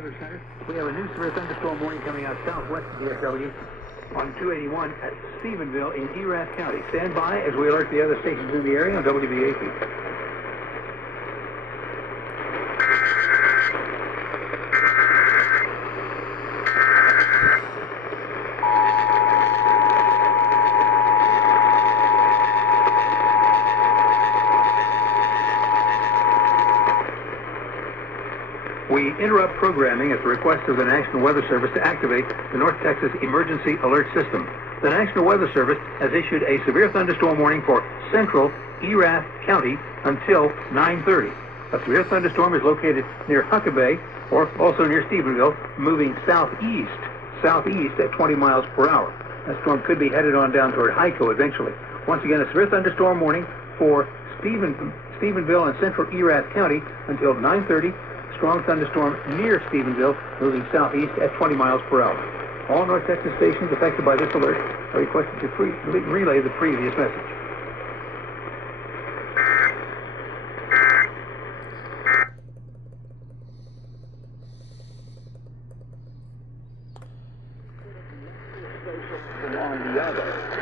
Weather Center. We have a new severe thunderstorm warning coming out southwest of DFW on 281 at Stephenville in Eas County. Stand by as we alert the other stations in the area on WBAP. We interrupt programming at the request of the National Weather Service to activate the North Texas Emergency Alert System. The National Weather Service has issued a severe thunderstorm warning for central Eas County until 9:30. A severe thunderstorm is located near Huckabee, or also near Stephenville, moving southeast at 20 miles per hour. That storm could be headed on down toward Hyco eventually. Once again, a severe thunderstorm warning for Stephenville and central Eas County until 9:30. Strong thunderstorm near Stephenville, moving southeast at 20 miles per hour. All North Texas stations affected by this alert are requested to relay the previous message. Along the other.